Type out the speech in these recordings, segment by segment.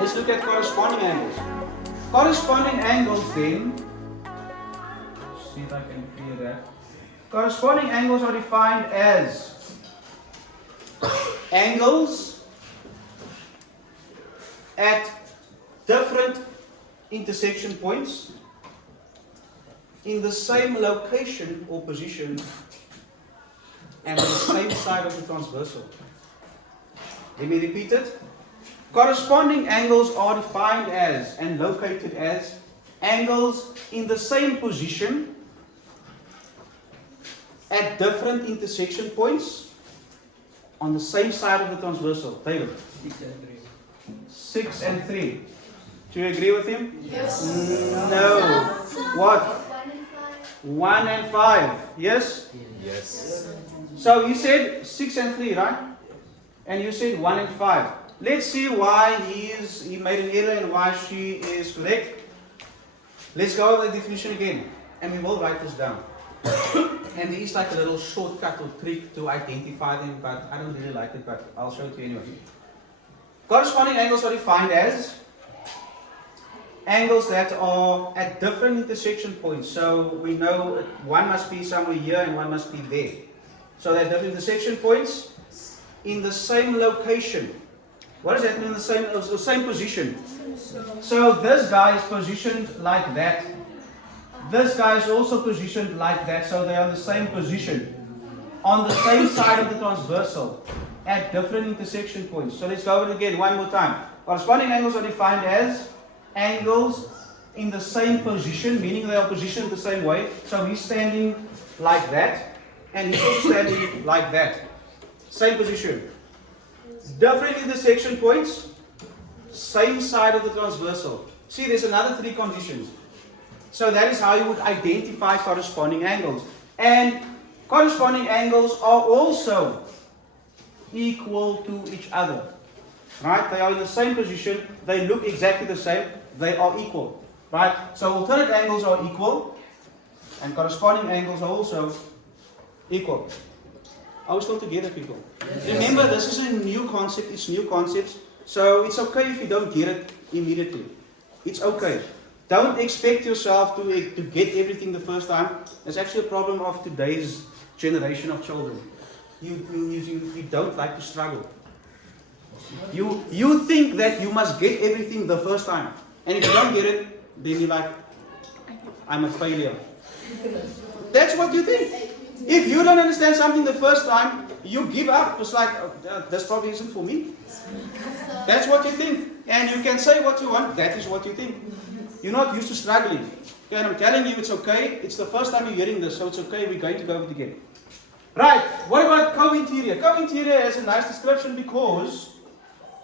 Let's look at corresponding angles. Corresponding angles then, see if I can clear that. Corresponding angles are defined as angles at different intersection points in the same location or position and on the same side of the transversal. Let me repeat it. Corresponding angles are defined as and located as angles in the same position at different intersection points on the same side of the transversal. David? 6 and 3. Do you agree with him? Yes. No. What? 1 and 5. Yes? Yes. So you said 6 and 3, right? And you said 1 and 5. Let's see why he made an error and why she is correct. Let's go over the definition again. And we will write this down. And there is like a little shortcut or trick to identify them, but I don't really like it, but I'll show it to you anyway. Corresponding angles are defined as angles that are at different intersection points. So we know one must be somewhere here and one must be there. So they're different intersection points in the same location. What does that mean? The same position. So this guy is positioned like that. This guy is also positioned like that. So they are in the same position on the same side of the transversal at different intersection points. So let's go over it again one more time. Corresponding angles are defined as angles in the same position, meaning they are positioned the same way. So he's standing like that, and he's also standing like that. Same position. Different intersection points, same side of the transversal. See, there's another 3 conditions. So that is how you would identify corresponding angles. And corresponding angles are also equal to each other. Right? They are in the same position. They look exactly the same. They are equal. Right? So alternate angles are equal. And corresponding angles are also equal. Are we still together, people? Yes. Remember, this is a new concept. It's new concepts. So it's okay if you don't get it immediately. It's okay. Don't expect yourself to get everything the first time. It's actually a problem of today's generation of children. You don't like to struggle. You think that you must get everything the first time. And if you don't get it, then you're like, I'm a failure. That's what you think. If you don't understand something the first time, you give up. It's like, this probably isn't for me. That's what you think. And you can say what you want. That is what you think. You're not used to struggling. Okay, and I'm telling you it's okay. It's the first time you're hearing this, so it's okay. We're going to go over it again. Right. What about co-interior? Co-interior has a nice description because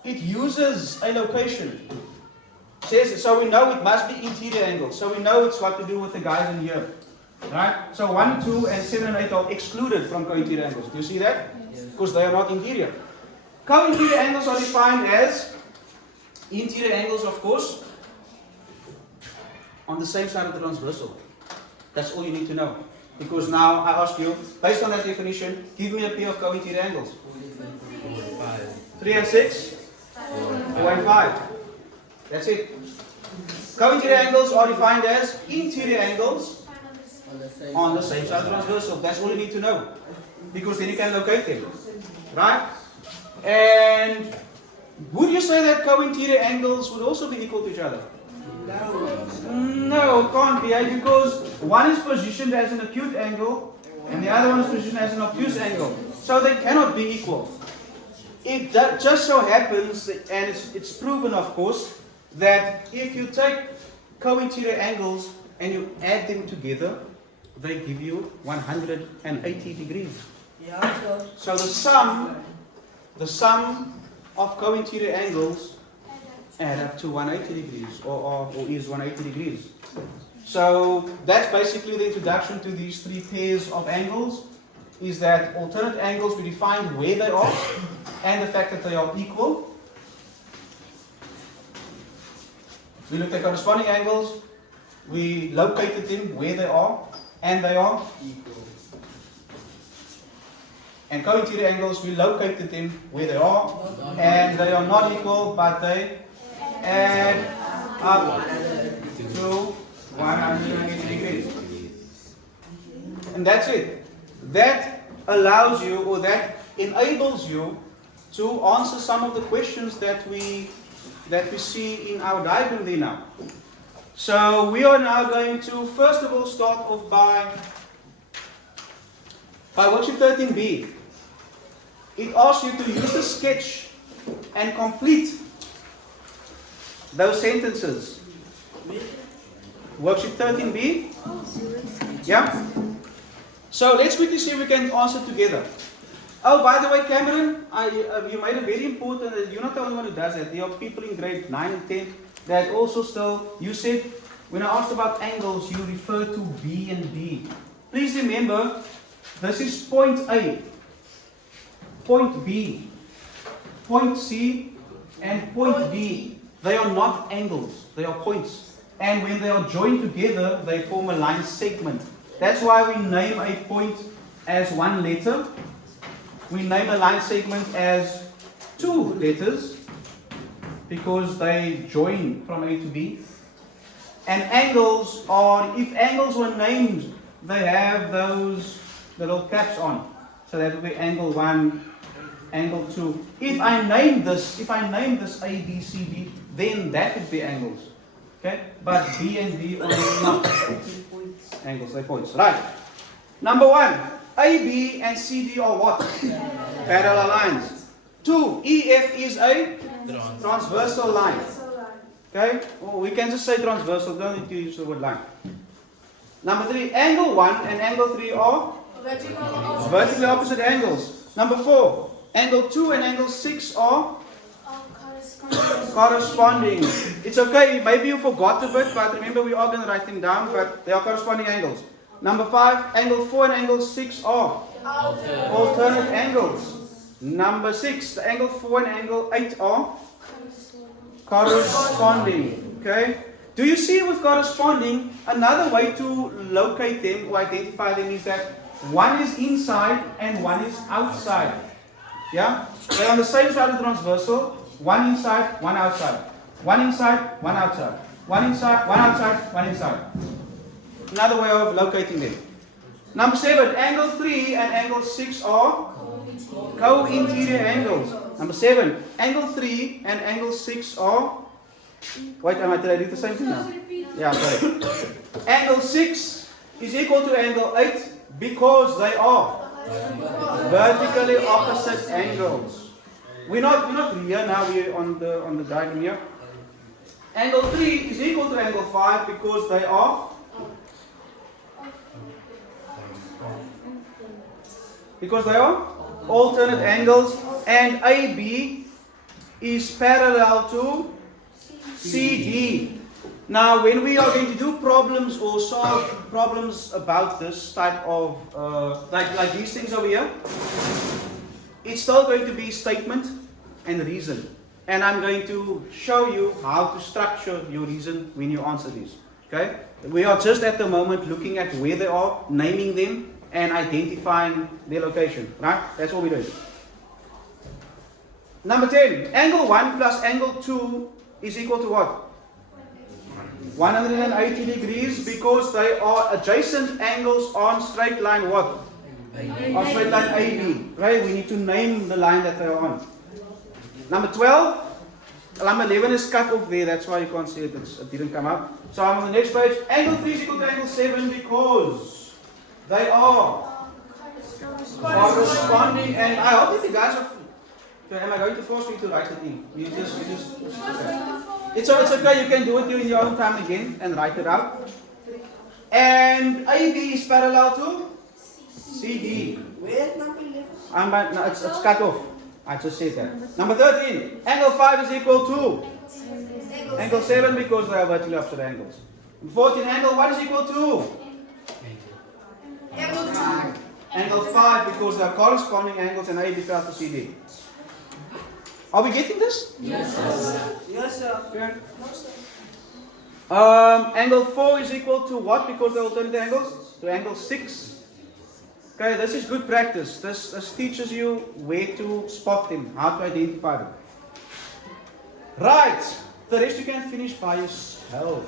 it uses a location. Says, so we know it must be interior angle. So we know it's what to do with the guys in here. Right? So 1, 2, and 7 and 8 are excluded from co-interior angles. Do you see that? Yes. Because they are not interior. Co-interior angles are defined as interior angles, of course, on the same side of the transversal. That's all you need to know. Because now I ask you, based on that definition, give me a pair of co-interior angles. 3 and 6? 4 and 5. That's it. Co-interior angles are defined as interior angles on the same side of the transversal. That's all you need to know. Because then you can locate them. Right? And would you say that co-interior angles would also be equal to each other? No, it can't be, because one is positioned as an acute angle and the other one is positioned as an obtuse angle. So they cannot be equal. It just so happens, and it's proven of course, that if you take co-interior angles and you add them together, they give you 180 degrees. Yeah, so the sum of co-interior angles add up to 180 degrees, or is 180 degrees. So that's basically the introduction to these 3 pairs of angles, is that alternate angles, we define where they are, and the fact that they are equal. We looked at corresponding angles, we located them where they are, and they are equal. And co-interior angles, we located them where they are, and they are not equal, but they add up to 180 degrees. And that's it. That allows you, or that enables you to answer some of the questions that we see in our diagram there now. So we are now going to first of all start off by worksheet 13b. It asks you to use the sketch and complete those sentences. Worksheet 13b. Yeah? So let's quickly see if we can answer together. Oh, by the way, Cameron, you made a very important, you're not the only one who does that. There are people in grade 9 and 10 that also still, you said, when I asked about angles, you refer to B and D. Please remember, this is point A, point B, point C, and point D. They are not angles, they are points. And when they are joined together, they form a line segment. That's why we name a point as one letter. We name a line segment as two letters because they join from A to B. And angles are, if angles were named, they have those little caps on. So that would be angle 1, angle 2. If I name this A, B, C, D, then that would be angles. Okay? But B and D are not angles, they're points. Right. Number 1. A, B, and C, D are what? Parallel lines. 2. E, F is a transversal line. Okay? Well, we can just say transversal, don't need to use the word line. Number 3. Angle 1 and angle 3 are vertically opposite angles. Number 4. Angle 2 and angle 6 are corresponding. It's okay, maybe you forgot a bit, but remember we are going to write them down, but they are corresponding angles. Number 5, angle 4 and angle 6 are alternate angles. Number 6, the angle 4 and angle 8 are corresponding. Okay? Do you see with corresponding, another way to locate them or identify them is that one is inside and one is outside. Yeah? They're on the same side of the transversal, one inside, one outside. One inside, one outside. One inside, one outside, one inside. Another way of locating them. Number 7, angle 3 and angle 6 are co-interior angles. Number 7, angle 3 and angle 6 are... Wait, am I to read the same thing now? Yeah, sorry. Angle 6 is equal to angle 8 because they are vertically opposite angles. We're not here now, we're on the diagram here. Angle 3 is equal to angle 5 because they are alternate angles, and AB is parallel to CD. Now, when we are going to do problems or solve problems about this type of, like these things over here, it's still going to be statement and reason. And I'm going to show you how to structure your reason when you answer these. Okay? We are just at the moment looking at where they are, naming them, and identifying their location. Right? That's what we're doing. Number 10. Angle 1 plus angle 2 is equal to what? 180 degrees because they are adjacent angles on straight line what? On straight line AB. Right? We need to name the line that they are on. Number 12. Number 11 is cut off there. That's why you can't see it. It didn't come up. So I'm on the next page. Angle 3 is equal to angle 7 because they are corresponding. And I hope that you guys are... Okay, am I going to force you to write it in? You just okay. It's okay, you can do it in your own time again and write it out. And AB is parallel to CD. No, it's cut off. I just said that. Number 13. Angle 5 is equal to angle 7 because they are vertically opposite angles. 14. Angle 1 is equal to angle 5 because they are corresponding angles, and AB parallel to CD. Are we getting this? Yes, sir. Yes, sir. Okay. Angle 4 is equal to what because they're alternate angles? To angle 6. Okay, this is good practice. This teaches you where to spot them, how to identify them. Right. The rest you can finish by yourself.